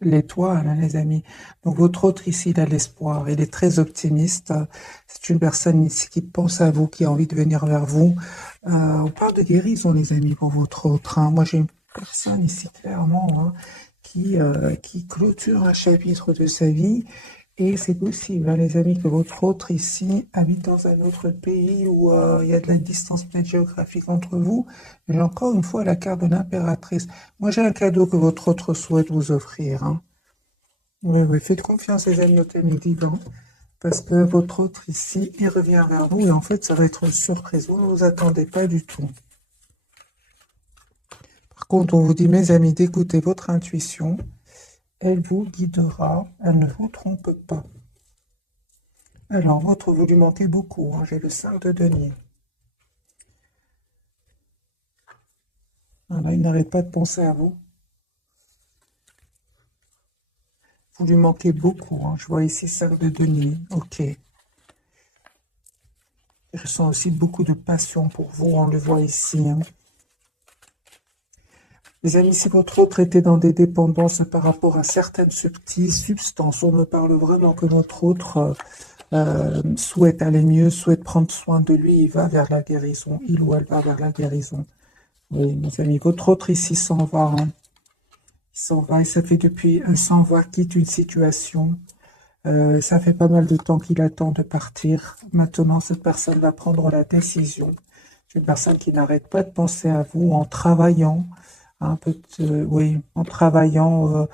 l'étoile, hein, les amis. Donc votre autre ici, il a l'espoir, il est très optimiste. C'est une personne ici qui pense à vous, qui a envie de venir vers vous. On parle de guérison, les amis, pour votre autre, hein. Moi, j'ai une personne ici, clairement, hein, qui clôture un chapitre de sa vie. Et c'est possible, hein, les amis, que votre autre ici habite dans un autre pays où il y a de la distance peut-être géographique entre vous. J'ai encore une fois la carte de l'impératrice. Moi, j'ai un cadeau que votre autre souhaite vous offrir, hein. Oui, oui, faites confiance, les amis, au thème divin, parce que votre autre ici, il revient vers vous et en fait, ça va être une surprise. Vous ne vous attendez pas du tout. Par contre, on vous dit, mes amis, d'écouter votre intuition. Elle vous guidera, elle ne vous trompe pas. Alors, votre, vous lui manquez beaucoup, hein. J'ai le 5 de denier. Voilà, il n'arrête pas de penser à vous. Vous lui manquez beaucoup, hein. Je vois ici 5 de denier. Ok. Je ressens aussi beaucoup de passion pour vous, on le voit ici, hein. Les amis, si votre autre était dans des dépendances par rapport à certaines substances, on me parle vraiment que notre autre souhaite aller mieux, souhaite prendre soin de lui, il va vers la guérison, il ou elle va vers la guérison. Oui, mes amis, votre autre ici s'en va, hein. Il s'en va et ça fait depuis un s'en va, quitte une situation. Ça fait pas mal de temps qu'il attend de partir. Maintenant, cette personne va prendre la décision. C'est une personne qui n'arrête pas de penser à vous en travaillant, un peu, oui, en travaillant.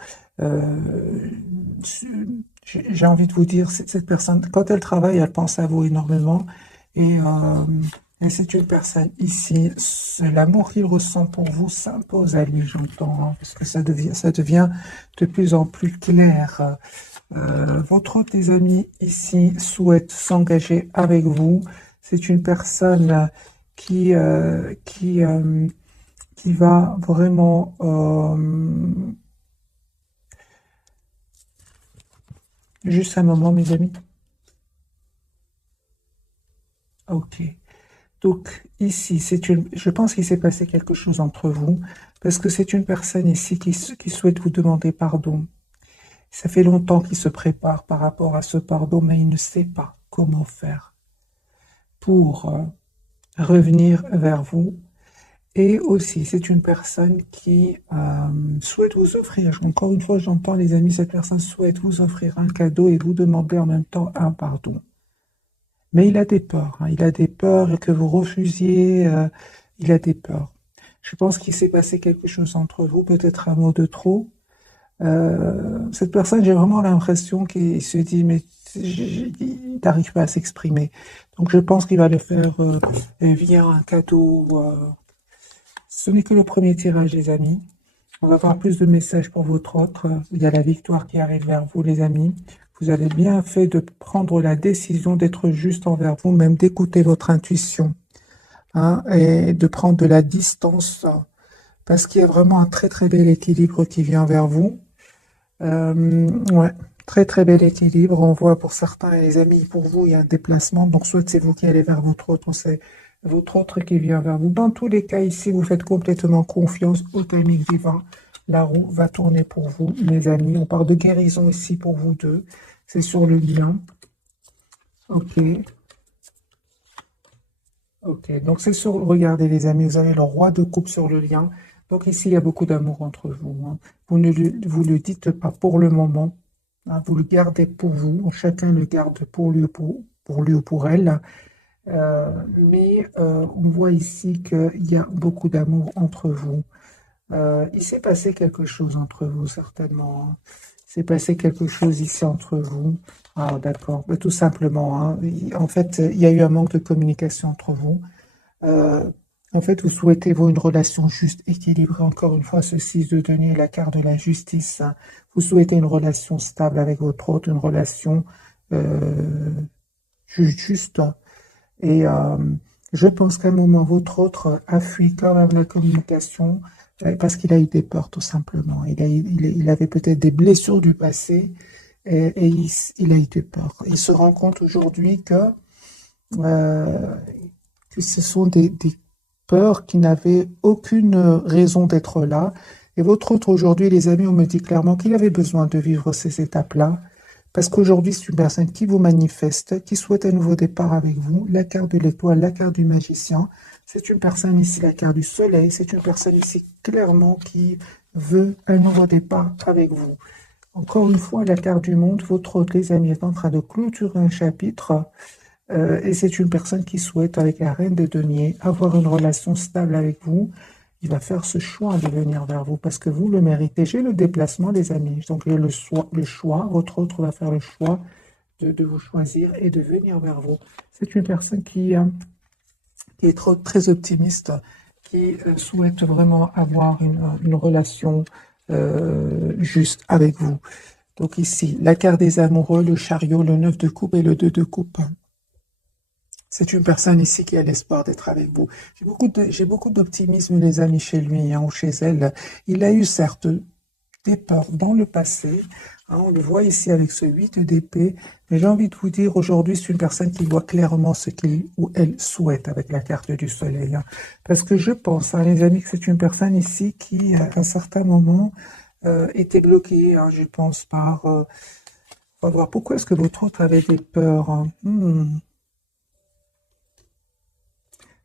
J'ai envie de vous dire, cette personne, quand elle travaille, elle pense à vous énormément. Et, euh, et c'est une personne ici, l'amour qu'il ressent pour vous s'impose à lui, j'entends, hein, parce que ça devient de plus en plus clair. Votre autre des amis ici souhaite s'engager avec vous. C'est une personne qui va vraiment... juste un moment, mes amis. Ok. Donc ici, je pense qu'il s'est passé quelque chose entre vous, parce que c'est une personne ici qui souhaite vous demander pardon. Ça fait longtemps qu'il se prépare par rapport à ce pardon, mais il ne sait pas comment faire pour revenir vers vous. Et aussi, c'est une personne qui souhaite vous offrir, encore une fois, j'entends les amis, cette personne souhaite vous offrir un cadeau et vous demander en même temps un pardon. Mais il a des peurs, hein, il a des peurs que vous refusiez, il a des peurs. Je pense qu'il s'est passé quelque chose entre vous, peut-être un mot de trop. Cette personne, j'ai vraiment l'impression qu'il se dit, mais il n'arrive pas à s'exprimer. Donc je pense qu'il va le faire via un cadeau. Ce n'est que le premier tirage, les amis. On va avoir plus de messages pour votre autre. Il y a la victoire qui arrive vers vous, les amis. Vous avez bien fait de prendre la décision d'être juste envers vous, même d'écouter votre intuition, hein, et de prendre de la distance, parce qu'il y a vraiment un très très bel équilibre qui vient vers vous. Ouais, très très bel équilibre. On voit pour certains, les amis, pour vous, il y a un déplacement. Donc, soit c'est vous qui allez vers votre autre, ou c'est votre autre qui vient vers vous. Dans tous les cas, ici, vous faites complètement confiance au timing divin. La roue va tourner pour vous, mes amis. On parle de guérison ici pour vous deux. C'est sur le lien. Ok. Ok. Donc, c'est sur... Regardez, les amis, vous avez le roi de coupe sur le lien. Donc, ici, il y a beaucoup d'amour entre vous, hein. Vous ne le dites pas pour le moment, hein. Vous le gardez pour vous. Chacun le garde pour lui, pour lui ou pour elle. Mais on voit ici qu'il y a beaucoup d'amour entre vous. Il s'est passé quelque chose entre vous, certainement, hein. Il s'est passé quelque chose ici entre vous. Ah, d'accord. Bah, tout simplement, hein. En fait, il y a eu un manque de communication entre vous. Euh, En fait, vous souhaitez, vous, une relation juste, équilibrée. Encore une fois, ce 6 de denier, la carte de la justice, hein. Vous souhaitez une relation stable avec votre autre, une relation euh, juste. Et je pense qu'à un moment, votre autre a fui quand même la communication parce qu'il a eu des peurs, tout simplement. Il avait peut-être des blessures du passé et il a eu des peurs. Il se rend compte aujourd'hui euh, que ce sont des peurs qui n'avaient aucune raison d'être là Et votre autre aujourd'hui, les amis, on me dit clairement qu'il avait besoin de vivre ces étapes-là, parce qu'aujourd'hui, c'est une personne qui vous manifeste, qui souhaite un nouveau départ avec vous. La carte de l'étoile, la carte du magicien. C'est une personne ici, la carte du soleil. C'est une personne ici, clairement, qui veut un nouveau départ avec vous. Encore une fois, la carte du monde, votre hôte, les amis, est en train de clôturer un chapitre. Et c'est une personne qui souhaite, avec la reine des deniers, avoir une relation stable avec vous. Il va faire ce choix de venir vers vous parce que vous le méritez. J'ai le déplacement, les amis. Donc, j'ai le choix. Votre autre va faire le choix de vous choisir et de venir vers vous. C'est une personne qui est très optimiste, qui souhaite vraiment avoir une relation juste avec vous. Donc ici, la carte des amoureux, le chariot, le 9 de coupe et le 2 de coupe. C'est une personne ici qui a l'espoir d'être avec vous. J'ai beaucoup d'optimisme, les amis, chez lui ou chez elle. Il a eu certes des peurs dans le passé. On le voit ici avec ce 8 d'épée. Mais j'ai envie de vous dire, aujourd'hui, c'est une personne qui voit clairement ce qu'il ou elle souhaite avec la carte du soleil. Parce que je pense, les amis, que c'est une personne ici qui, à un certain moment, était bloquée, je pense, par... on va voir pourquoi est-ce que votre autre avait des peurs.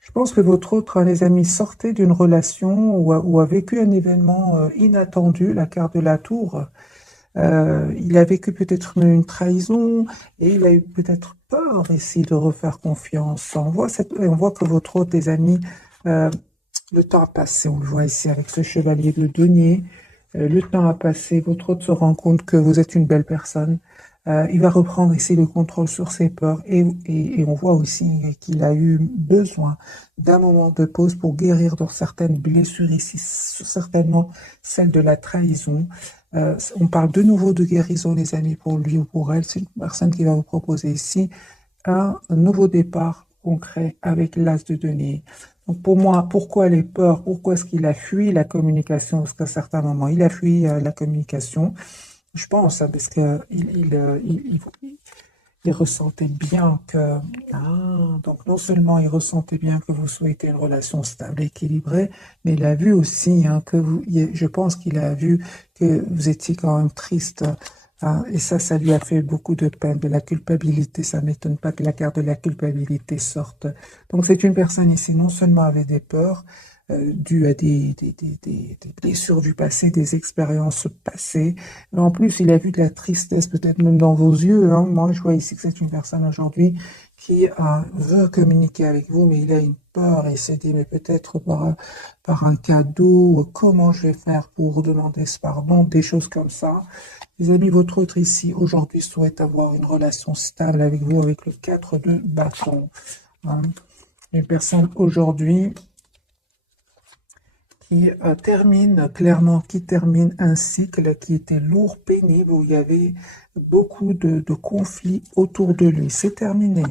Je pense que votre autre, les amis, sortait d'une relation ou a vécu un événement inattendu, la carte de la tour. Il a vécu peut-être une trahison et il a eu peut-être peur ici de refaire confiance. On voit que votre autre, les amis, le temps a passé. On le voit ici avec ce chevalier de denier. Le temps a passé. Votre autre se rend compte que vous êtes une belle personne. Il va reprendre ici le contrôle sur ses peurs et on voit aussi qu'il a eu besoin d'un moment de pause pour guérir de certaines blessures ici, certainement celle de la trahison. On parle de nouveau de guérison, les amis, pour lui ou pour elle. C'est une personne qui va vous proposer ici un nouveau départ concret avec l'as de denier. Donc pour moi, pourquoi les peurs? Pourquoi est-ce qu'il a fui la communication? Parce qu'à certains moments, il a fui la communication. Je pense, parce que il ressentait bien que... donc non seulement il ressentait bien que vous souhaitez une relation stable, équilibrée, mais il a vu aussi que je pense qu'il a vu que vous étiez quand même triste. Et ça lui a fait beaucoup de peine, de la culpabilité. Ça ne m'étonne pas que la carte de la culpabilité sorte. Donc c'est une personne ici, non seulement avec des peurs, dues à des blessures du passé, des expériences passées. Mais en plus, il a vu de la tristesse, peut-être même dans vos yeux. Moi, je vois ici que c'est une personne aujourd'hui qui veut communiquer avec vous, mais il a une peur et s'est dit, mais peut-être par un cadeau, comment je vais faire pour demander ce pardon, des choses comme ça. Les amis, votre autre ici, aujourd'hui, souhaite avoir une relation stable avec vous, avec le 4 de bâton. Une personne aujourd'hui qui termine un cycle qui était lourd, pénible, où il y avait beaucoup de conflits autour de lui. C'est terminé.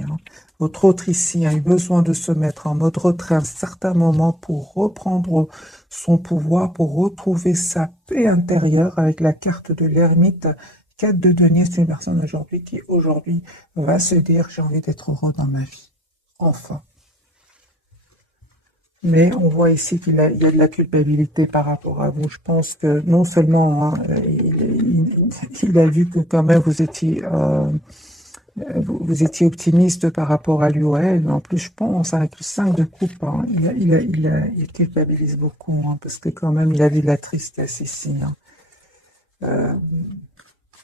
Votre autre ici a eu besoin de se mettre en mode retrait à un certain moment pour reprendre son pouvoir, pour retrouver sa paix intérieure avec la carte de l'ermite. 4 de denier, c'est une personne aujourd'hui qui aujourd'hui va se dire, j'ai envie d'être heureux dans ma vie. Enfin. Mais on voit ici il y a de la culpabilité par rapport à vous. Je pense que non seulement il a vu que quand même vous étiez optimiste par rapport à lui ou à elle, mais en plus je pense avec le 5 de coupe, il culpabilise beaucoup parce que quand même il a vu de la tristesse ici.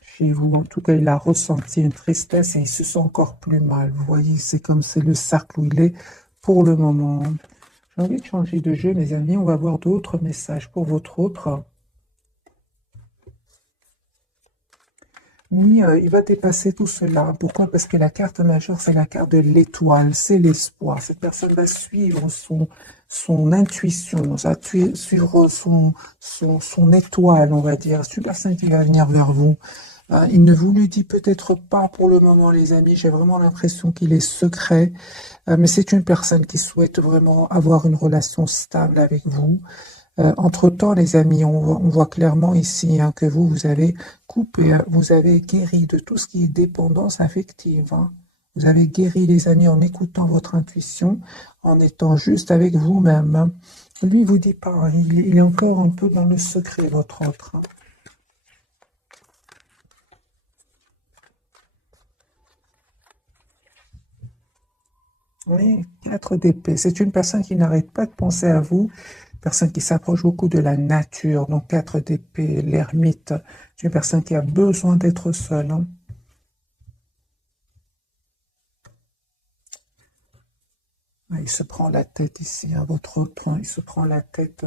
Chez vous, en tout cas, il a ressenti une tristesse et il se sent encore plus mal. Vous voyez, c'est comme c'est le cercle où il est pour le moment. J'ai envie de changer de jeu, mes amis. On va voir d'autres messages pour votre autre. Oui, il va dépasser tout cela. Pourquoi? Parce que la carte majeure, c'est la carte de l'étoile, c'est l'espoir. Cette personne va suivre son intuition, ça va suivre son étoile, on va dire. C'est une personne qui va venir vers vous. Il ne vous le dit peut-être pas pour le moment, les amis. J'ai vraiment l'impression qu'il est secret. Mais c'est une personne qui souhaite vraiment avoir une relation stable avec vous. Entre-temps, les amis, on voit clairement ici que vous avez coupé, vous avez guéri de tout ce qui est dépendance affective. Vous avez guéri, les amis, en écoutant votre intuition, en étant juste avec vous-même. Lui, il vous dit pas, hein, il est encore un peu dans le secret, votre autre, hein. Oui, 4 d'épée. C'est une personne qui n'arrête pas de penser à vous, personne qui s'approche beaucoup de la nature. Donc 4 d'épée, l'ermite. C'est une personne qui a besoin d'être seule, hein. Ah, il se prend la tête ici, à votre autre, hein. Il se prend la tête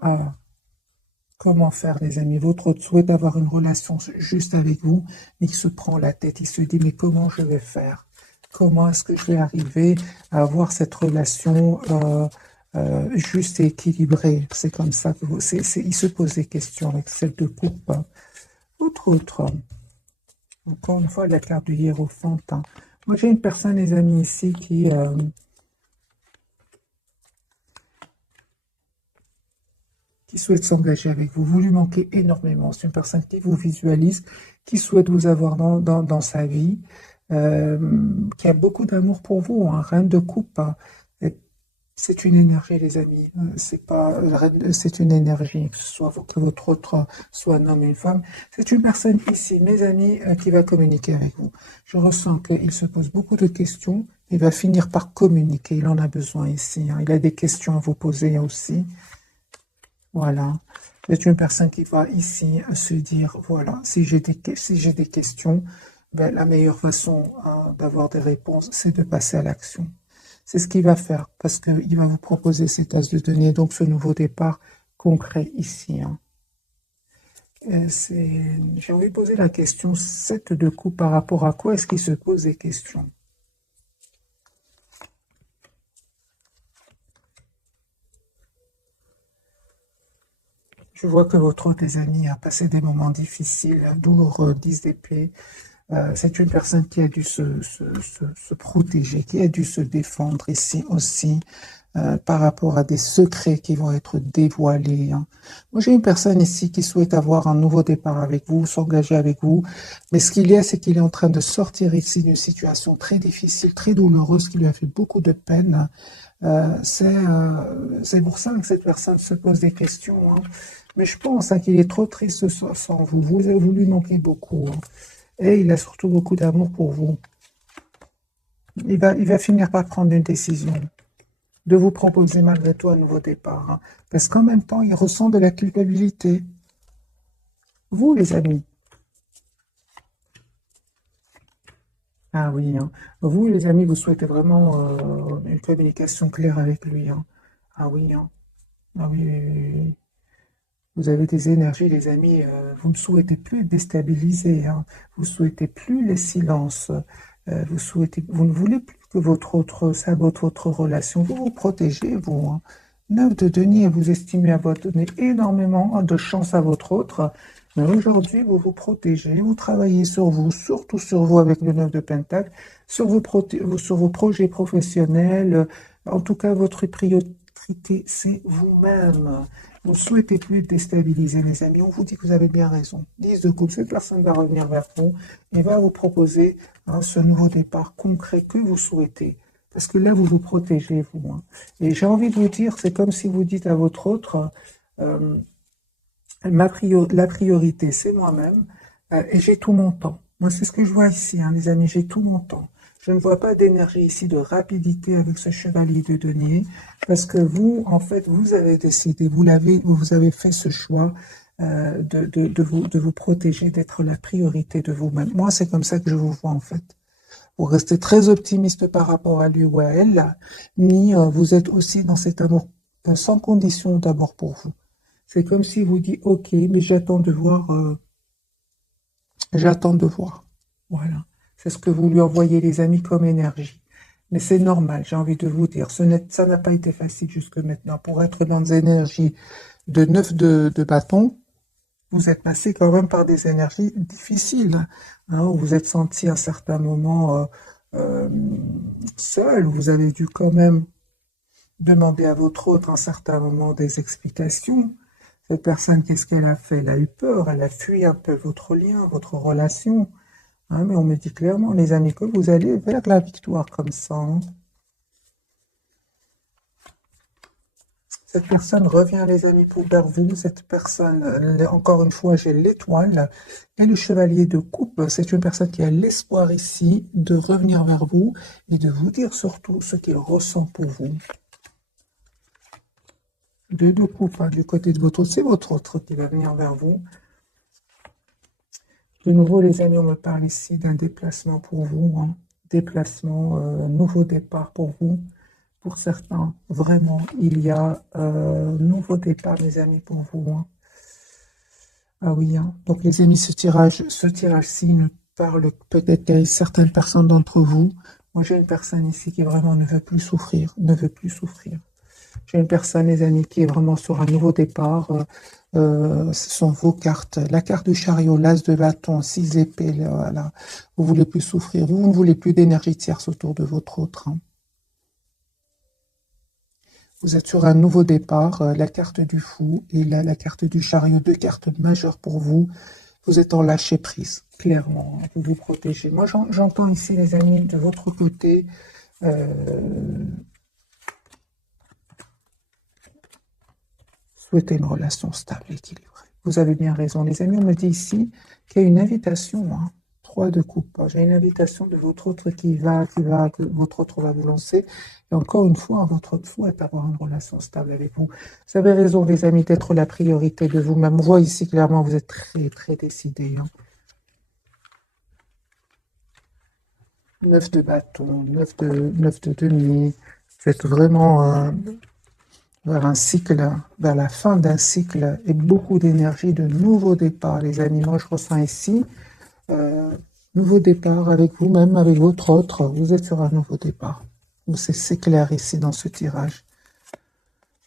à comment faire, les amis. Votre autre souhaite avoir une relation juste avec vous, mais il se prend la tête. Il se dit, mais comment je vais faire? Comment est-ce que je vais arriver à avoir cette relation juste et équilibrée? C'est comme ça que il se pose des questions avec celle de coupe, hein. Autre, encore une fois, la carte du hiérophante, hein. Moi, j'ai une personne, les amis, ici, qui souhaite s'engager avec vous. Vous lui manquez énormément. C'est une personne qui vous visualise, qui souhaite vous avoir dans sa vie, euh, qui a beaucoup d'amour pour vous, hein, reine de coupe, hein. C'est une énergie, les amis. C'est pas, c'est une énergie, que ce soit vous, que votre autre soit un homme ou une femme. C'est une personne ici, mes amis, qui va communiquer avec vous. Je ressens qu'il se pose beaucoup de questions. Il va finir par communiquer. Il en a besoin ici, hein. Il a des questions à vous poser aussi. Voilà. C'est une personne qui va ici se dire, voilà, si j'ai des questions, ben, la meilleure façon, hein, d'avoir des réponses, c'est de passer à l'action. C'est ce qu'il va faire, parce qu'il va vous proposer cet as de denier, donc ce nouveau départ concret ici, hein. J'ai envie de poser la question, 7 de coupe, par rapport à quoi est-ce qu'il se pose des questions? Je vois que votre autre, les amis, a passé des moments difficiles, douloureux, 10 d'épée. C'est une personne qui a dû se protéger, qui a dû se défendre ici aussi, par rapport à des secrets qui vont être dévoilés, hein. Moi, j'ai une personne ici qui souhaite avoir un nouveau départ avec vous, s'engager avec vous, mais ce qu'il y a, c'est qu'il est en train de sortir ici d'une situation très difficile, très douloureuse, qui lui a fait beaucoup de peine. C'est pour ça que cette personne se pose des questions, hein. Mais je pense, hein, qu'il est trop triste sans vous. Vous lui manquez beaucoup, hein. Et il a surtout beaucoup d'amour pour vous. Il va finir par prendre une décision de vous proposer malgré tout un nouveau départ, hein. Parce qu'en même temps, il ressent de la culpabilité. Vous, les amis. Ah oui, hein. Vous, les amis, vous souhaitez vraiment une communication claire avec lui, hein. Ah oui, hein. Ah oui, oui, oui, oui. Vous avez des énergies, les amis, vous ne souhaitez plus être déstabilisés, hein. Vous ne souhaitez plus les silences. Vous ne voulez plus que votre autre sabote votre relation. Vous vous protégez, vous, hein. 9 de denier, vous estimez avoir donné énormément de chance à votre autre. Mais aujourd'hui, vous vous protégez, vous travaillez sur vous, surtout sur vous avec le 9 de Pentacle, sur vos projets professionnels. En tout cas, votre priorité, c'est vous-même. Vous ne souhaitez plus déstabiliser, les amis. On vous dit que vous avez bien raison. 10 de coupe, cette personne va revenir vers vous et va vous proposer, hein, ce nouveau départ concret que vous souhaitez. Parce que là, vous vous protégez, vous, hein. Et j'ai envie de vous dire, c'est comme si vous dites à votre autre, euh, la priorité, c'est moi-même, et j'ai tout mon temps. Moi, c'est ce que je vois ici, hein, les amis, j'ai tout mon temps. Je ne vois pas d'énergie ici, de rapidité avec ce chevalier de denier, parce que vous, en fait, vous avez décidé, vous avez fait ce choix, de vous protéger, d'être la priorité de vous-même. Moi, c'est comme ça que je vous vois, en fait. Vous restez très optimiste par rapport à lui ou à elle, mais vous êtes aussi dans cet amour, sans condition d'abord pour vous. C'est comme si vous dites, OK, mais j'attends de voir. Voilà. C'est ce que vous lui envoyez, les amis, comme énergie. Mais c'est normal, j'ai envie de vous dire. Ça n'a pas été facile jusque maintenant. Pour être dans des énergies de 9 de bâton, vous êtes passé quand même par des énergies difficiles, hein, où vous êtes senti à certains moments euh, seul. Vous avez dû quand même demander à votre autre, à un certain moment, des explications. Cette personne, qu'est-ce qu'elle a fait? Elle a eu peur, elle a fui un peu votre lien, votre relation, hein, mais on me dit clairement, les amis, que vous allez vers la victoire comme ça, hein. Cette personne revient, les amis, vers vous. Cette personne, encore une fois, j'ai l'étoile et le chevalier de coupe. C'est une personne qui a l'espoir ici de revenir vers vous et de vous dire surtout ce qu'il ressent pour vous. Deux de coupe, hein, du côté de votre autre, c'est votre autre qui va venir vers vous. De nouveau, les amis, on me parle ici d'un déplacement pour vous, hein. Déplacement, nouveau départ pour vous. Pour certains, vraiment, il y a nouveau départ, mes amis, pour vous, hein. Ah oui, hein. Donc les amis, ce tirage-ci ne parle peut-être qu'à certaines personnes d'entre vous. Moi, j'ai une personne ici qui vraiment ne veut plus souffrir, ne veut plus souffrir. J'ai une personne, les amis, qui est vraiment sur un nouveau départ. Ce sont vos cartes. La carte du chariot, l'as de bâton, 6 épées, voilà. Vous voulez plus souffrir. Vous ne voulez plus d'énergie tierce autour de votre autre, hein. Vous êtes sur un nouveau départ, la carte du fou et là, la carte du chariot, deux cartes majeures pour vous. Vous êtes en lâcher prise, clairement, vous vous protégez. Moi, j'entends ici, les amis, de votre côté, souhaiter une relation stable, équilibrée. Vous avez bien raison, les amis. On me dit ici qu'il y a une invitation, hein. 3 de coupe. J'ai une invitation de votre autre que votre autre va vous lancer. Et encore une fois, votre autre souhaite avoir une relation stable avec vous. Vous avez raison, les amis, d'être la priorité de vous-même. On voit ici clairement, vous êtes très, très décidés, hein. 9 de bâton, 9 de denier. Vous êtes vraiment vers un cycle, vers la fin d'un cycle et beaucoup d'énergie, de nouveaux départs, les amis. Moi, je ressens ici nouveau départ avec vous-même, avec votre autre. Vous êtes sur un nouveau départ. C'est clair ici dans ce tirage.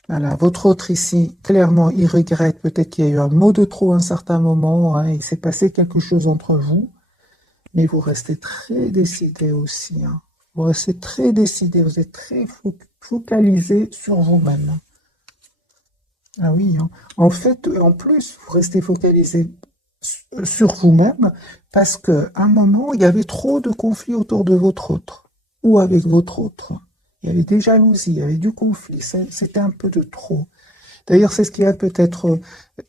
Voilà, votre autre ici, clairement, il regrette. Peut-être qu'il y a eu un mot de trop à un certain moment, hein. Il s'est passé quelque chose entre vous. Mais vous restez très décidé aussi, hein. Vous restez très décidé. Vous êtes très focalisé sur vous-même. Ah oui, hein. En fait, en plus, vous restez focalisé sur vous-même parce qu'à un moment, il y avait trop de conflits autour de votre autre ou avec votre autre. Il y avait des jalousies, il y avait du conflit, c'était un peu de trop. D'ailleurs, c'est ce qui a peut-être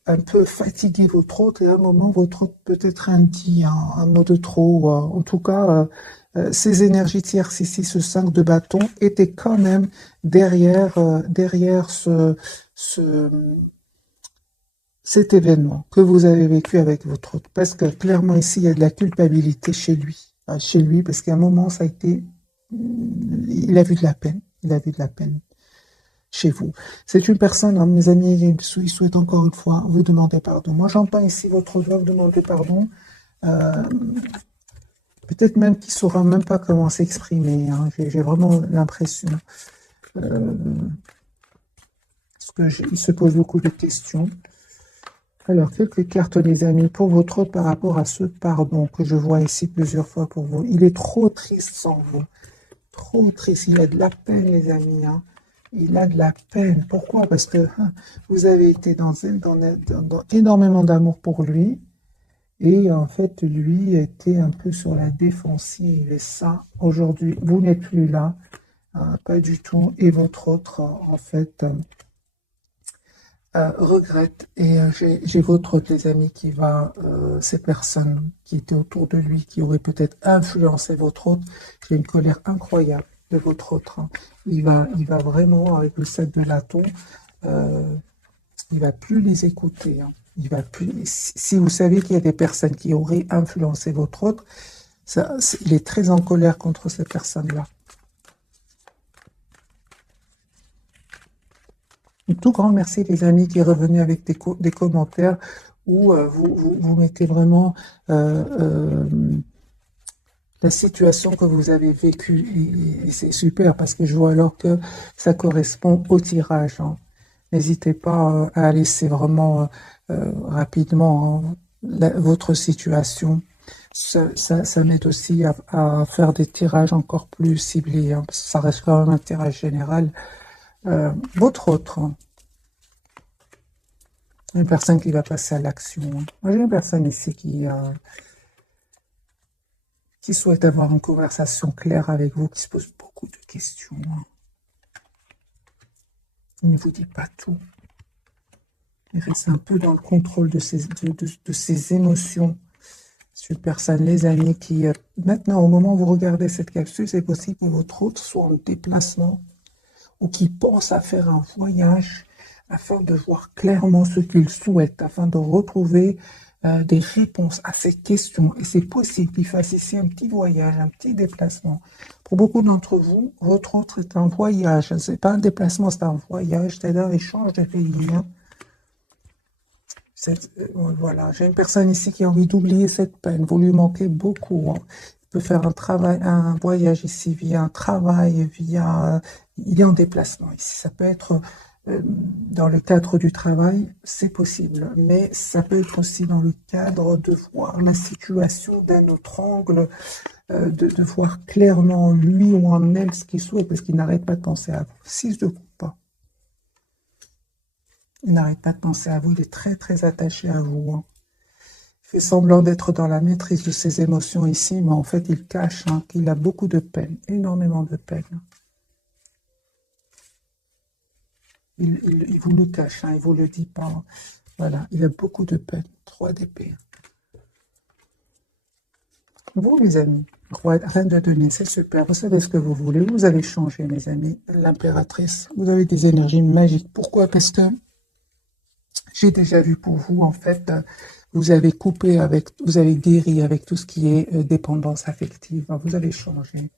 un peu fatigué votre autre et à un moment, votre autre peut-être dit un mot de trop. En tout cas, ces énergies tierces ici, ce 5 de bâton, étaient quand même derrière cet événement que vous avez vécu avec votre autre. Parce que clairement ici, il y a de la culpabilité chez lui. Chez lui, parce qu'à un moment, ça a été... Il a vu de la peine. Il a vu de la peine chez vous. C'est une personne, hein, mes amis, il souhaite encore une fois vous demander pardon. Moi, j'entends ici votre doigt vous demander pardon. Peut-être même qu'il ne saura même pas comment s'exprimer, hein. J'ai vraiment l'impression. Parce qu'il se pose beaucoup de questions. Alors, quelques cartes, les amis, pour votre autre par rapport à ce pardon que je vois ici plusieurs fois pour vous. Il est trop triste sans vous. Trop triste. Il a de la peine, les amis, hein. Il a de la peine. Pourquoi? Parce que vous avez été dans énormément d'amour pour lui. Et en fait, lui était un peu sur la défensive. Et ça, aujourd'hui, vous n'êtes plus là. Pas du tout. Et votre autre, en fait... regrette et j'ai votre autre, les amis, qui va, ces personnes qui étaient autour de lui, qui auraient peut-être influencé votre autre, j'ai une colère incroyable de votre autre, hein. Il va vraiment, avec le 7 de bâton, il va plus les écouter, hein. Il va plus, si vous savez qu'il y a des personnes qui auraient influencé votre autre, il est très en colère contre ces personnes-là. Un tout grand merci, les amis, qui est revenu avec des commentaires où vous mettez vraiment la situation que vous avez vécue. Et c'est super parce que je vois alors que ça correspond au tirage, hein. N'hésitez pas à laisser vraiment rapidement, hein, votre situation. Ça m'aide aussi à faire des tirages encore plus ciblés, hein, parce que ça reste quand même un tirage général. Votre autre, hein, une personne qui va passer à l'action. Moi, j'ai une personne ici qui souhaite avoir une conversation claire avec vous, qui se pose beaucoup de questions. Il ne vous dit pas tout. Il reste un peu dans le contrôle de ses émotions. C'est une personne, les amis, qui, maintenant, au moment où vous regardez cette capsule, c'est possible que votre hôte soit en déplacement ou qui pense à faire un voyage afin de voir clairement ce qu'il souhaite, afin de retrouver des réponses à ces questions. Et c'est possible qu'il fasse ici un petit voyage, un petit déplacement. Pour beaucoup d'entre vous, votre hôte est un voyage. Ce n'est pas un déplacement, c'est un voyage, c'est-à-dire un échange de pays. Hein. Voilà, j'ai une personne ici qui a envie d'oublier cette peine. Vous lui manquez beaucoup. Hein. Il peut faire un travail, un voyage ici via un travail, via. Il est en déplacement ici. Ça peut être dans le cadre du travail, c'est possible, mais ça peut être aussi dans le cadre de voir la situation d'un autre angle, de voir clairement lui ou en elle ce qu'il souhaite, parce qu'il n'arrête pas de penser à vous. 6 de coupe. Il n'arrête pas de penser à vous, il est très très attaché à vous. Hein. Il fait semblant d'être dans la maîtrise de ses émotions ici, mais en fait il cache qu'il a beaucoup de peine, énormément de peine. Il vous le cache, il ne vous le dit pas. Voilà, il a beaucoup de peine. 3 d'épée. Vous, mes amis, reine de denier, c'est super. Vous savez ce que vous voulez. Vous avez changé, mes amis. L'impératrice, vous avez des énergies magiques. Pourquoi? Parce que j'ai déjà vu pour vous, en fait, vous avez coupé avec, vous avez guéri avec tout ce qui est dépendance affective. Vous avez changé.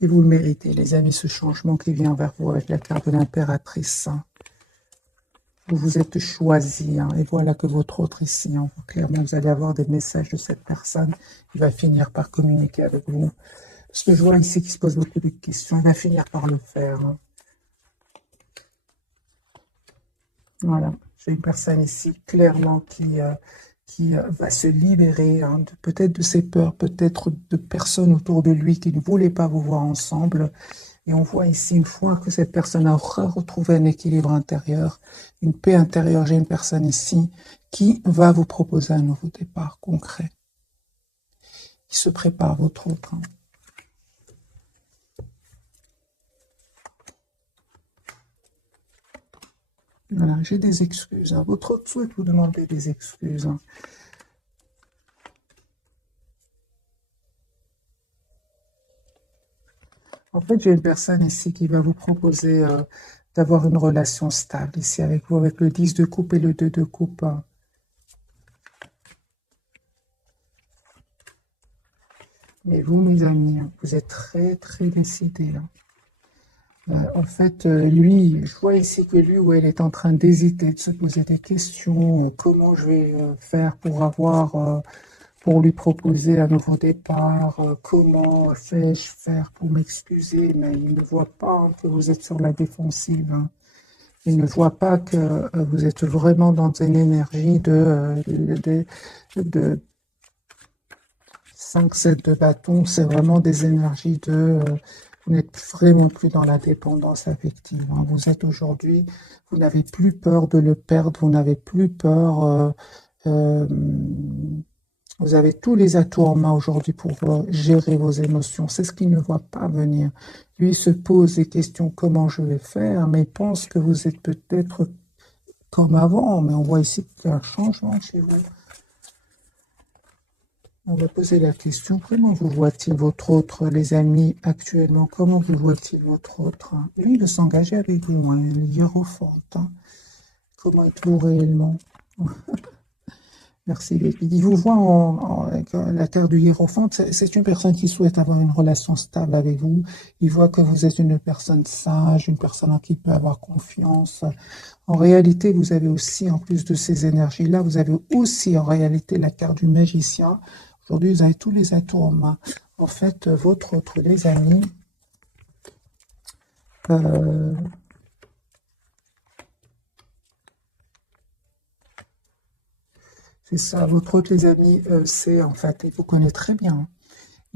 Et vous le méritez, les amis, ce changement qui vient vers vous avec la carte de l'impératrice. Vous vous êtes choisi, et voilà que votre autre ici, clairement, vous allez avoir des messages de cette personne. Il va finir par communiquer avec vous. Parce que je vois ici qu'il se pose beaucoup de questions. Il va finir par le faire. Voilà. J'ai une personne ici, clairement, qui va se libérer, peut-être de ses peurs, peut-être de personnes autour de lui qui ne voulaient pas vous voir ensemble. Et on voit ici, une fois que cette personne aura retrouvé un équilibre intérieur, une paix intérieure, j'ai une personne ici qui va vous proposer un nouveau départ concret. Qui se prépare, votre autre. Voilà, j'ai des excuses. Votre autre souhaite vous demander des excuses. En fait, j'ai une personne ici qui va vous proposer d'avoir une relation stable ici avec vous, avec le 10 de coupe et le 2 de coupe. Mais vous, mes amis, vous êtes très, très décidés. En fait, lui, je vois ici que lui ou elle est en train d'hésiter, de se poser des questions. Comment je vais faire pour avoir... pour lui proposer un nouveau départ, comment fais-je faire pour m'excuser, mais il ne voit pas que vous êtes sur la défensive. Il ne voit pas que vous êtes vraiment dans une énergie de 5-7 de bâton. C'est vraiment des énergies vous n'êtes vraiment plus dans la dépendance affective. Vous êtes aujourd'hui, vous n'avez plus peur de le perdre, vous n'avez plus peur... vous avez tous les atouts en main aujourd'hui pour gérer vos émotions. C'est ce qu'il ne voit pas venir. Lui il se pose des questions, comment je vais faire, mais il pense que vous êtes peut-être comme avant, mais on voit ici qu'il y a un changement chez vous. On va poser la question, comment vous voit-il votre autre, les amis, actuellement? Comment vous voit-il votre autre? Lui, il veut s'engager avec vous, il est hiérophante. Comment êtes-vous réellement? Merci. Il vous voit avec la carte du hiérophante. C'est une personne qui souhaite avoir une relation stable avec vous. Il voit que vous êtes une personne sage, une personne en qui il peut avoir confiance. En réalité, vous avez aussi, en plus de ces énergies-là, vous avez aussi en réalité la carte du magicien. Aujourd'hui, vous avez tous les atouts en main. En fait, votre autre, les amis, c'est ça, votre autre, les amis, c'est en fait, il vous connaît très bien.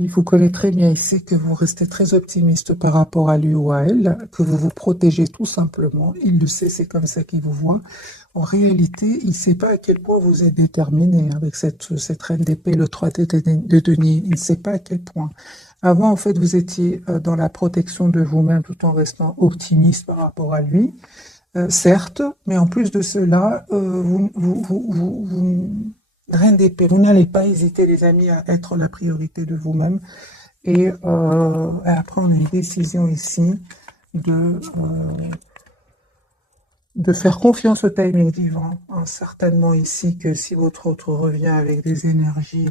Il vous connaît très bien ici, que vous restez très optimiste par rapport à lui ou à elle, que vous vous protégez tout simplement. Il le sait, c'est comme ça qu'il vous voit. En réalité, il ne sait pas à quel point vous êtes déterminé avec cette reine d'épée, le 3 de denier. Il ne sait pas à quel point. Avant, en fait, vous étiez dans la protection de vous-même tout en restant optimiste par rapport à lui. Certes, mais en plus de cela, reine d'épée, vous n'allez pas hésiter, les amis, à être la priorité de vous-même. Et après, on a une décision ici de faire confiance au timing divin. Hein, certainement ici que si votre autre revient avec des énergies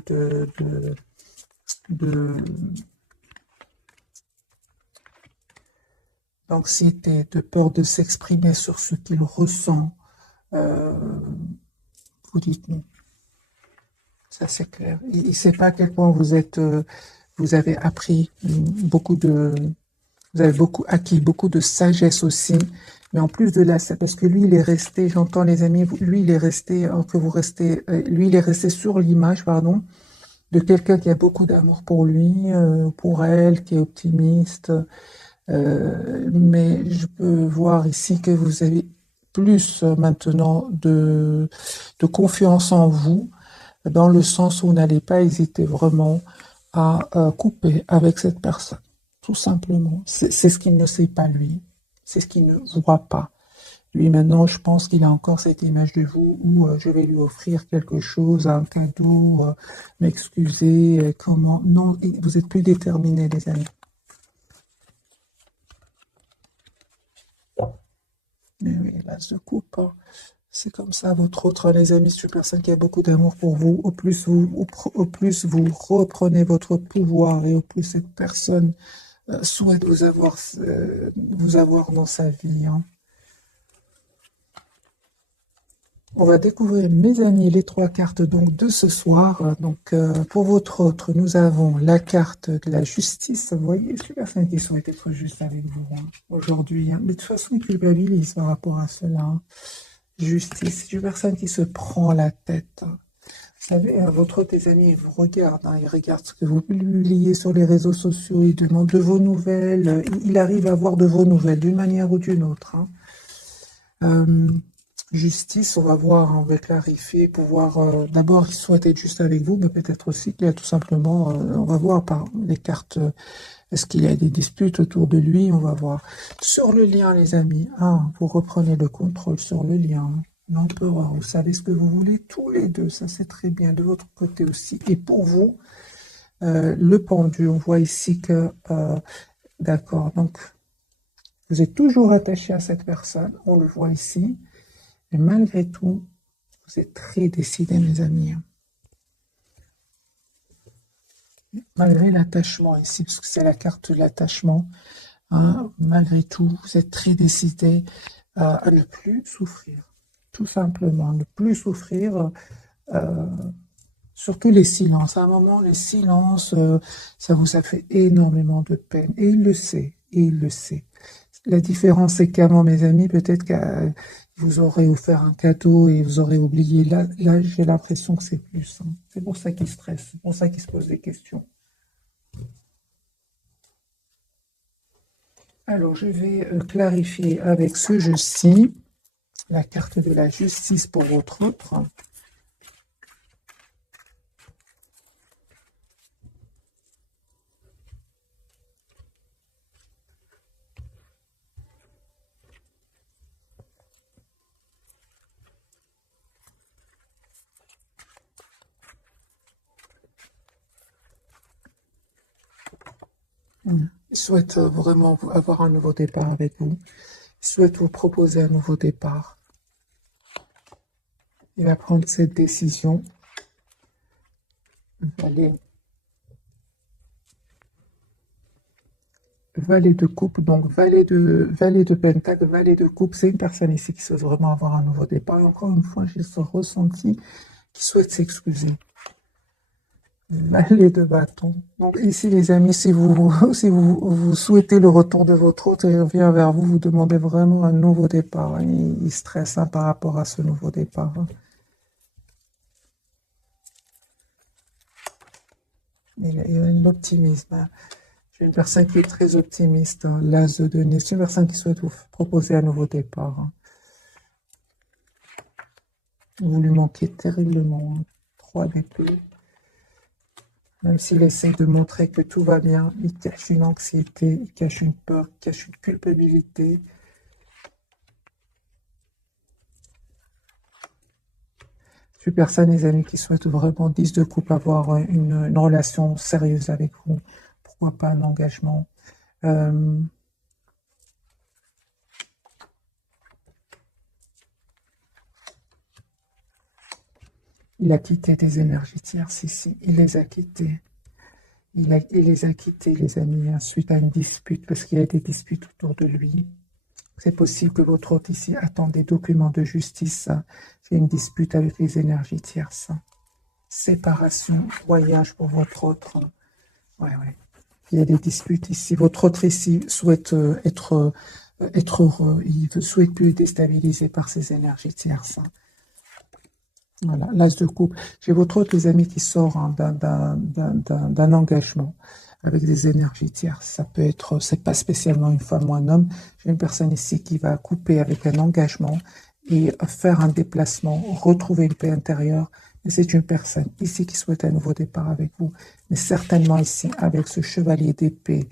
d'anxiété, de peur de s'exprimer sur ce qu'il ressent, vous dites non. Ça, c'est clair. Il ne sait pas à quel point vous avez appris vous avez acquis beaucoup de sagesse aussi. Mais en plus de là, c'est parce que lui, il est resté, j'entends les amis, lui, il est resté, lui, il est resté sur l'image, pardon, de quelqu'un qui a beaucoup d'amour pour lui, pour elle, qui est optimiste. Mais je peux voir ici que vous avez plus maintenant de confiance en vous, dans le sens où vous n'allez pas hésiter vraiment à couper avec cette personne, tout simplement. C'est ce qu'il ne sait pas, lui. C'est ce qu'il ne voit pas. Lui, maintenant, je pense qu'il a encore cette image de vous où je vais lui offrir quelque chose, un cadeau, m'excuser, comment... Non, vous êtes plus déterminés, les amis. Mais oui, là, se coupe. Hein. C'est comme ça, votre autre, les amis, c'est une personne qui a beaucoup d'amour pour vous. Au plus vous reprenez votre pouvoir et au plus cette personne souhaite vous avoir dans sa vie. Hein. On va découvrir, mes amis, les 3 cartes donc de ce soir. Donc, pour votre autre, nous avons la carte de la justice. Vous voyez, les personnes qui souhaitent être justes avec vous hein, aujourd'hui. Hein. Mais de toute façon, ils culpabilisent par rapport à cela. Hein. Justice, c'est une personne qui se prend la tête. Vous savez, votre autre, tes amis, ils vous regardent. Hein, ils regardent ce que vous publiez sur les réseaux sociaux. Ils demandent de vos nouvelles. Il arrive à avoir de vos nouvelles d'une manière ou d'une autre. Hein. Justice, on va voir, on va clarifier, pouvoir... D'abord, il souhaite être juste avec vous, mais peut-être aussi qu'il y a tout simplement... on va voir par les cartes... Est-ce qu'il y a des disputes autour de lui? On va voir. Sur le lien, les amis, vous reprenez le contrôle sur le lien. L'empereur, vous savez ce que vous voulez tous les deux, ça c'est très bien, de votre côté aussi. Et pour vous, le pendu, on voit ici que... D'accord, donc vous êtes toujours attaché à cette personne, on le voit ici. Et malgré tout, vous êtes très décidés, mes amis. Malgré l'attachement ici, parce que c'est la carte de l'attachement, hein, malgré tout, vous êtes très décidés à ne plus souffrir. Tout simplement, ne plus souffrir. Surtout les silences. À un moment, les silences, ça vous a fait énormément de peine. Et il le sait, et il le sait. La différence, c'est qu'avant, mes amis, peut-être que vous aurez offert un cadeau et vous aurez oublié. Là j'ai l'impression que c'est plus. Hein. C'est pour ça qu'il stresse, c'est pour ça qu'il se pose des questions. Alors, je vais clarifier avec ce jeu-ci la carte de la justice pour votre autre. Il souhaite vraiment avoir un nouveau départ avec vous. Il souhaite vous proposer un nouveau départ. Il va prendre cette décision. Valet de coupe, donc valet de pentacle, valet de coupe, c'est une personne ici qui souhaite vraiment avoir un nouveau départ. Et encore une fois, j'ai ce ressenti qui souhaite s'excuser. Valet de bâton. Donc ici, les amis, si vous souhaitez le retour de votre autre, il revient vers vous, vous demandez vraiment un nouveau départ. Il stresse par rapport à ce nouveau départ. Il a un optimisme, hein. J'ai une personne qui est très optimiste, hein, l'as de denier. C'est une personne qui souhaite vous proposer un nouveau départ, hein. Vous lui manquez terriblement, hein. 3 d'épée. Même s'il essaie de montrer que tout va bien, il cache une anxiété, il cache une peur, il cache une culpabilité. Je suis personne, les amis, qui souhaitent vraiment 10 de couple, avoir une relation sérieuse avec vous. Pourquoi pas un engagement. Euh, il a quitté des énergies tierces ici. Il les a quittées. Il les a quittés, les amis, hein, suite à une dispute, parce qu'il y a des disputes autour de lui. C'est possible que votre hôte ici attend des documents de justice. Il y a une dispute avec les énergies tierces. Séparation, voyage pour votre autre. Ouais, ouais. Il y a des disputes ici. Votre autre ici souhaite être heureux. Il ne souhaite plus être déstabilisé par ces énergies tierces. Voilà, l'as de coupe. J'ai votre autre, les amis, qui sort, hein, d'un engagement avec des énergies tierces. Ça peut être, c'est pas spécialement une femme ou un homme. J'ai une personne ici qui va couper avec un engagement et faire un déplacement, retrouver une paix intérieure. Et c'est une personne ici qui souhaite un nouveau départ avec vous. Mais certainement ici, avec ce chevalier d'épée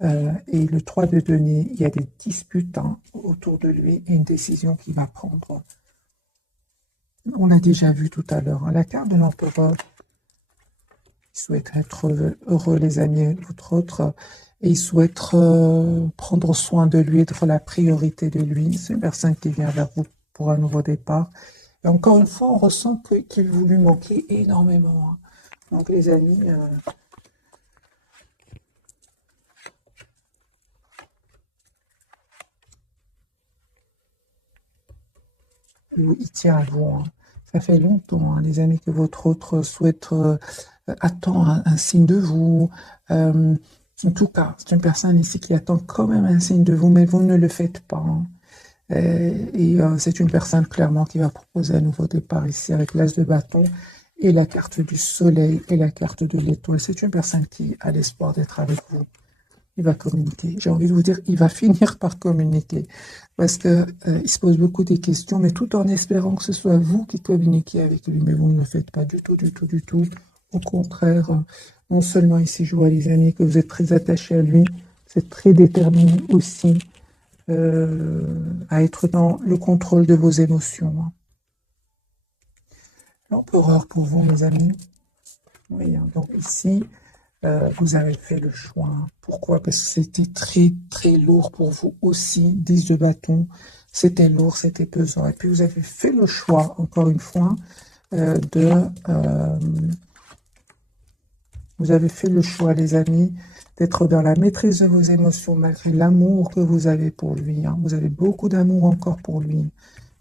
et le 3 de denier, il y a des disputes, hein, autour de lui et une décision qu'il va prendre. On l'a déjà vu tout à l'heure, hein, la carte de l'empereur. Il souhaite être heureux, les amis, votre autre, et il souhaite prendre soin de lui, être la priorité de lui. C'est une personne qui vient vers vous pour un nouveau départ. Et encore une fois, on ressent qu'il vous lui manquez énormément, hein. Donc les amis, il tient à vous, hein. Ça fait longtemps, hein, les amis, que votre autre souhaite attend un signe de vous. Euh, en tout cas, c'est une personne ici qui attend quand même un signe de vous, mais vous ne le faites pas, hein. C'est une personne clairement qui va proposer un nouveau départ ici avec l'as de bâton et la carte du soleil et la carte de l'étoile. C'est une personne qui a l'espoir d'être avec vous. Il va communiquer. J'ai envie de vous dire, il va finir par communiquer parce que il se pose beaucoup de questions, mais tout en espérant que ce soit vous qui communiquiez avec lui. Mais vous ne le faites pas du tout, du tout, du tout. Au contraire, non seulement ici, je vois les amis que vous êtes très attachés à lui, vous êtes très déterminés aussi à être dans le contrôle de vos émotions, hein. L'empereur pour vous, mes amis. Oui, hein, donc ici, vous avez fait le choix. Pourquoi? Parce que c'était très, très lourd pour vous aussi. 10 de bâton, c'était lourd, c'était pesant. Et puis, vous avez fait le choix, encore une fois, euh, de... euh, vous avez fait le choix, les amis, d'être dans la maîtrise de vos émotions, malgré l'amour que vous avez pour lui, hein. Vous avez beaucoup d'amour encore pour lui.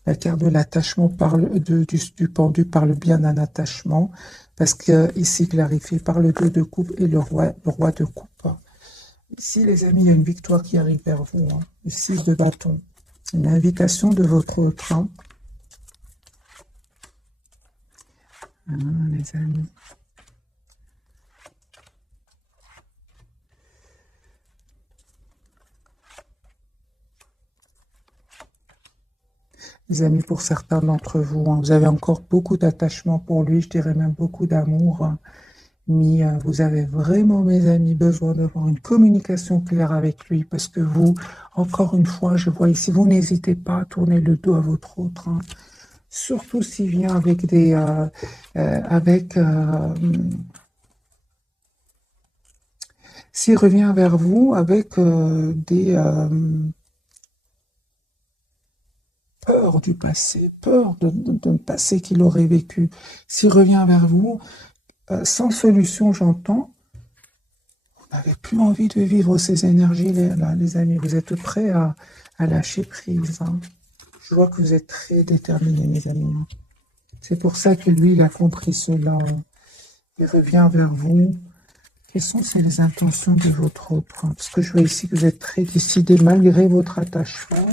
La carte de l'attachement parle du pendu parle bien d'un attachement, parce que ici clarifié par le 2 de coupe et le roi de coupe. Ici, les amis, il y a une victoire qui arrive vers vous, hein. Le 6 de bâton. Une invitation de votre train. Ah, les amis. Les amis, pour certains d'entre vous, hein, vous avez encore beaucoup d'attachement pour lui, je dirais même beaucoup d'amour, hein. Mais vous avez vraiment, mes amis, besoin d'avoir une communication claire avec lui, parce que vous, encore une fois, je vois ici, vous n'hésitez pas à tourner le dos à votre autre, hein. Surtout s'il vient avec s'il revient vers vous avec des peurs du passé, peur d'un passé qu'il aurait vécu. S'il revient vers vous sans solution, j'entends, vous n'avez plus envie de vivre ces énergies-là, les amis. Vous êtes prêts à lâcher prise, hein. Je vois que vous êtes très déterminés, mes amis, hein. C'est pour ça que lui, il a compris cela, hein. Il revient vers vous. Quelles sont les intentions de votre autre? Parce que je vois ici que vous êtes très décidé malgré votre attachement.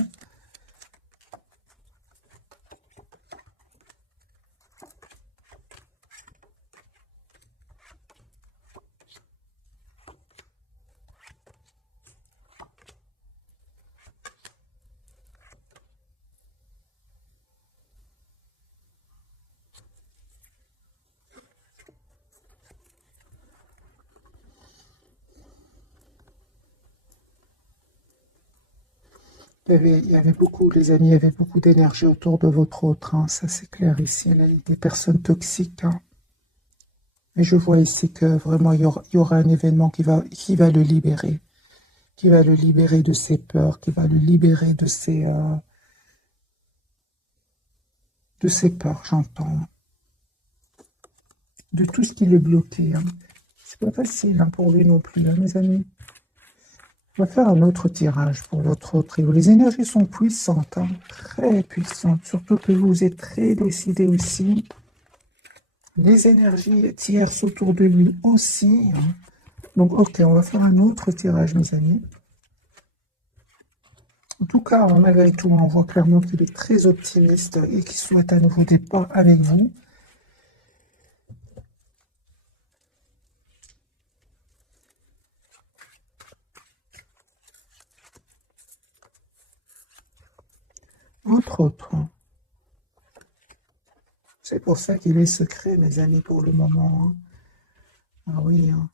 Il y avait beaucoup, les amis, il y avait beaucoup d'énergie autour de votre autre, hein, ça c'est clair ici. Elle a des personnes toxiques, hein. Et je vois ici que vraiment il y aura un événement qui va le libérer, qui va le libérer de ses peurs, qui va le libérer de ses peurs, j'entends, de tout ce qui le bloquait, hein. C'est pas facile, hein, pour lui non plus, hein, mes amis. On va faire un autre tirage pour votre trio. Les énergies sont puissantes, hein, très puissantes, surtout que vous êtes très décidé aussi. Les énergies tierces autour de lui aussi, hein. Donc, ok, on va faire un autre tirage, mes amis. En tout cas, malgré tout, on voit clairement qu'il est très optimiste et qu'il souhaite un nouveau départ avec vous. Votre autre. C'est pour ça qu'il est secret, mes amis, pour le moment, hein. Ah oui, hein.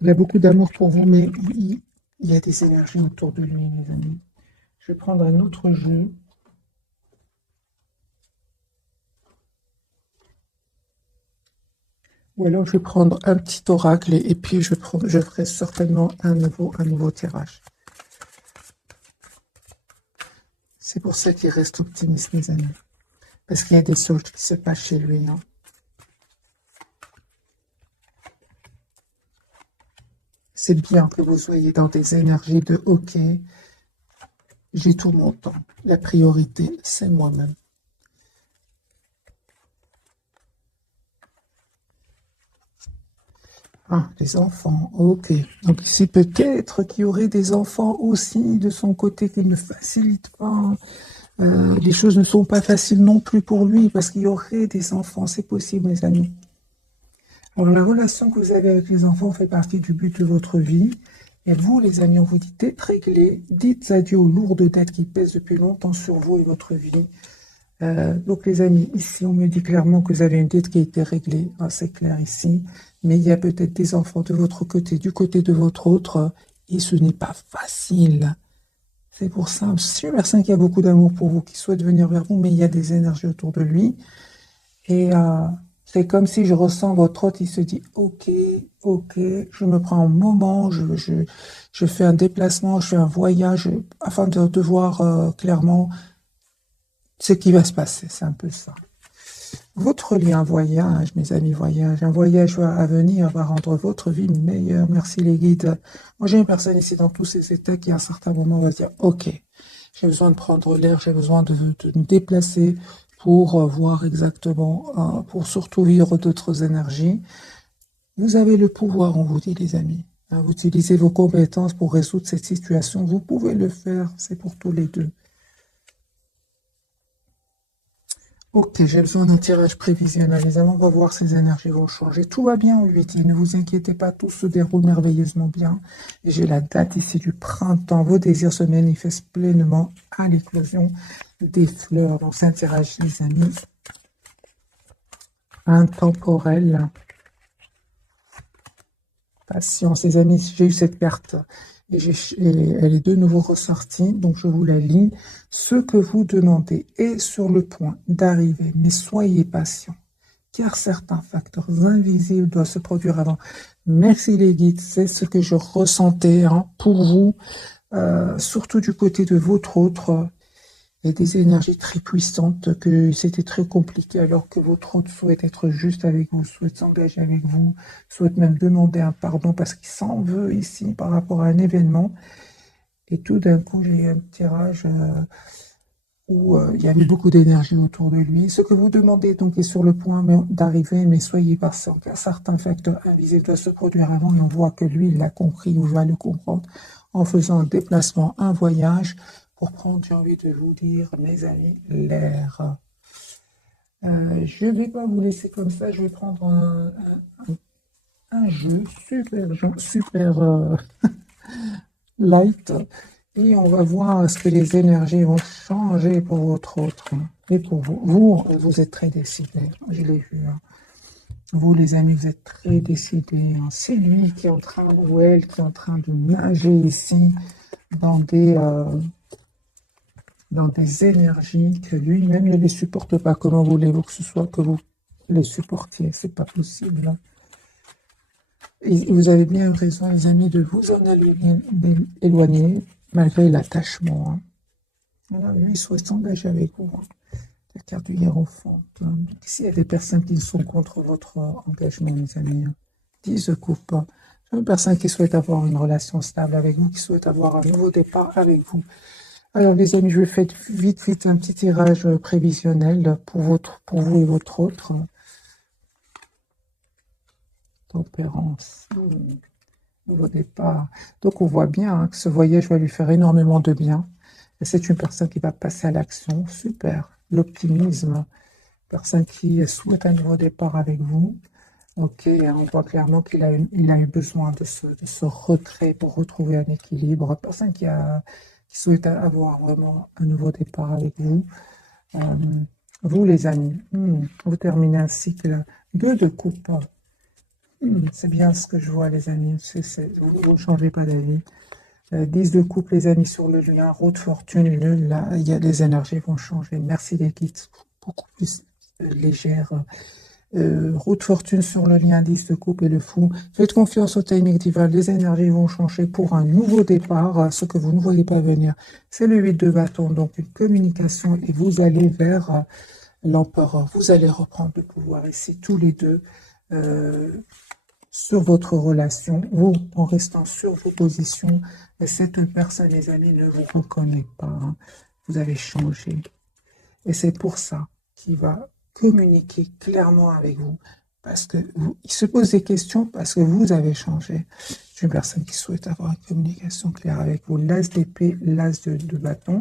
Il a beaucoup d'amour pour vous, mais il y a des énergies autour de lui, mes amis. Je vais prendre un autre jeu. Ou alors je vais prendre un petit oracle et puis je ferai certainement un nouveau tirage. C'est pour ça qu'il reste optimiste, mes amis. Parce qu'il y a des choses qui se passent chez lui, non? C'est bien que vous soyez dans des énergies de OK, j'ai tout mon temps. La priorité, c'est moi-même. Ah, les enfants, ok. Donc ici, peut-être qu'il y aurait des enfants aussi de son côté qui ne facilitent pas. Les choses ne sont pas faciles non plus pour lui parce qu'il y aurait des enfants, c'est possible, mes amis. Alors, la relation que vous avez avec les enfants fait partie du but de votre vie. Et vous, les amis, on vous dit d'être réglés, dites adieu aux lourdes dettes qui pèsent depuis longtemps sur vous et votre vie. Donc, les amis, ici, on me dit clairement que vous avez une dette qui a été réglée. Ah, c'est clair ici. Mais il y a peut-être des enfants de votre côté, du côté de votre autre, et ce n'est pas facile. C'est pour ça, super 5, il y a beaucoup d'amour pour vous, qui souhaite venir vers vous, mais il y a des énergies autour de lui. Et c'est comme si je ressens votre autre, il se dit, ok, je me prends un moment, je fais un déplacement, je fais un voyage, afin de voir clairement ce qui va se passer, c'est un peu ça. Votre lien voyage, mes amis, voyage, un voyage à venir va rendre votre vie meilleure. Merci les guides. Moi, j'ai une personne ici dans tous ces états qui, à un certain moment, va se dire, ok, j'ai besoin de prendre l'air, j'ai besoin de me déplacer pour voir exactement, pour surtout vivre d'autres énergies. Vous avez le pouvoir, on vous dit, les amis. Vous utilisez vos compétences pour résoudre cette situation. Vous pouvez le faire, c'est pour tous les deux. Ok, j'ai besoin d'un tirage prévisionnel. Les amants, on va voir si ces énergies vont changer. Tout va bien, on lui dit. Ne vous inquiétez pas, tout se déroule merveilleusement bien. Et j'ai la date ici du printemps. Vos désirs se manifestent pleinement à l'éclosion des fleurs. Donc, ça interagit, les amis. Intemporel. Patience, les amis. J'ai eu cette carte. Et elle est de nouveau ressortie, donc je vous la lis. Ce que vous demandez est sur le point d'arriver, mais soyez patient, car certains facteurs invisibles doivent se produire avant. Merci les guides, c'est ce que je ressentais, hein, pour vous, surtout du côté de votre autre. Il y a des énergies très puissantes, que c'était très compliqué, alors que votre autre souhaite être juste avec vous, souhaite s'engager avec vous, souhaite même demander un pardon parce qu'il s'en veut ici par rapport à un événement. Et tout d'un coup, j'ai eu un tirage où il y avait beaucoup d'énergie autour de lui. Ce que vous demandez donc est sur le point d'arriver, mais soyez patient, car certains facteurs invisibles doivent se produire avant, et on voit que lui, il l'a compris, ou va le comprendre, en faisant un déplacement, un voyage, pour prendre, j'ai envie de vous dire, mes amis, l'air. Je ne vais pas vous laisser comme ça, je vais prendre un jeu super light, et on va voir ce que les énergies vont changer pour votre autre, et pour vous. Vous êtes très décidé, je l'ai vu, hein. Vous, les amis, vous êtes très décidés, hein. C'est lui qui est en train, ou elle qui est en train de nager ici dans dans des énergies que lui-même ne les supporte pas. Comment voulez-vous que ce soit que vous les supportiez? C'est pas possible, hein. Et vous avez bien raison, les amis, de vous en éloigner, malgré l'attachement, hein. Voilà, lui, il souhaite s'engager avec vous, hein. La carte du hiérophante, hein. Ici, il y a des personnes qui sont contre votre engagement, mes amis, hein. 10 de coupe, hein. C'est une personne qui souhaite avoir une relation stable avec vous, qui souhaite avoir un nouveau départ avec vous. Alors, les amis, je vais faire vite un petit tirage prévisionnel pour vous et votre autre. Tempérance. Nouveau départ. Donc, on voit bien, hein, que ce voyage va lui faire énormément de bien. Et c'est une personne qui va passer à l'action. Super. L'optimisme. Personne qui souhaite un nouveau départ avec vous. Ok, on voit clairement qu'il a eu besoin de ce retrait pour retrouver un équilibre. Personne qui souhaite avoir vraiment un nouveau départ avec vous. Vous, les amis, vous terminez un cycle 2 de coupe. C'est bien ce que je vois, les amis. Vous ne changez pas d'avis. 10 de coupe, les amis, sur le lien. Roue de fortune, nul. Là, il y a les énergies vont changer. Merci les guides. Beaucoup plus légères. Roue de fortune sur le lien 10 de coupe et le fou. Faites confiance au timing divin. Les énergies vont changer pour un nouveau départ. Ce que vous ne voyez pas venir, c'est le 8 de bâton. Donc, une communication et vous allez vers l'empereur. Vous allez reprendre le pouvoir ici, tous les deux. Sur votre relation, vous en restant sur vos positions, et cette personne, les amis, ne vous reconnaît pas, hein. Vous avez changé. Et c'est pour ça qu'il va communiquer clairement avec vous. Parce que il se pose des questions parce que vous avez changé. C'est une personne qui souhaite avoir une communication claire avec vous. L'as d'épée, l'as de bâton.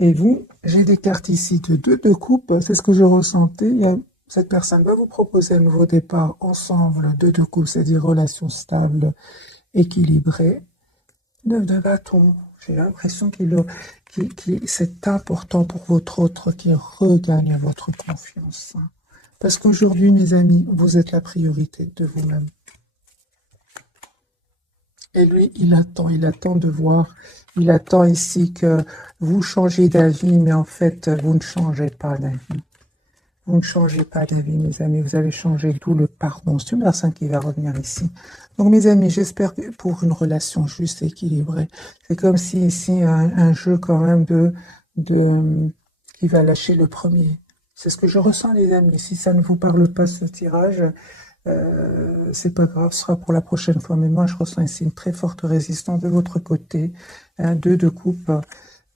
Et vous, j'ai des cartes ici de 2 de coupe. C'est ce que je ressentais. Cette personne va vous proposer un nouveau départ ensemble, 2 de coupe, c'est-à-dire relation stable, équilibrée. 9 de bâton, j'ai l'impression c'est important pour votre autre qui regagne votre confiance. Parce qu'aujourd'hui, mes amis, vous êtes la priorité de vous-même. Et lui, il attend de voir, il attend ici que vous changez d'avis, mais en fait, vous ne changez pas d'avis. Vous ne changez pas d'avis, mes amis. Vous avez changé, d'où le pardon. C'est une personne qui va revenir ici. Donc, mes amis, j'espère que pour une relation juste et équilibrée, c'est comme si ici, un jeu quand même qui va lâcher le premier. C'est ce que je ressens, les amis. Si ça ne vous parle pas, ce tirage, c'est pas grave, ce sera pour la prochaine fois. Mais moi, je ressens ici une très forte résistance de votre côté. 2 de coupe,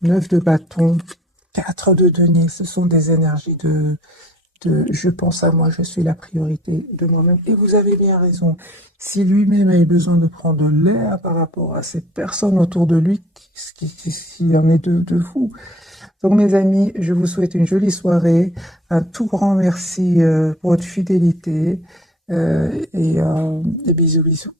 9 de bâton, 4 de denier. Ce sont des énergies je pense à moi, je suis la priorité de moi-même. Et vous avez bien raison. Si lui-même a eu besoin de prendre l'air par rapport à cette personne autour de lui, qui en est de vous. Donc mes amis, je vous souhaite une jolie soirée. Un tout grand merci pour votre fidélité. Et bisous, bisous.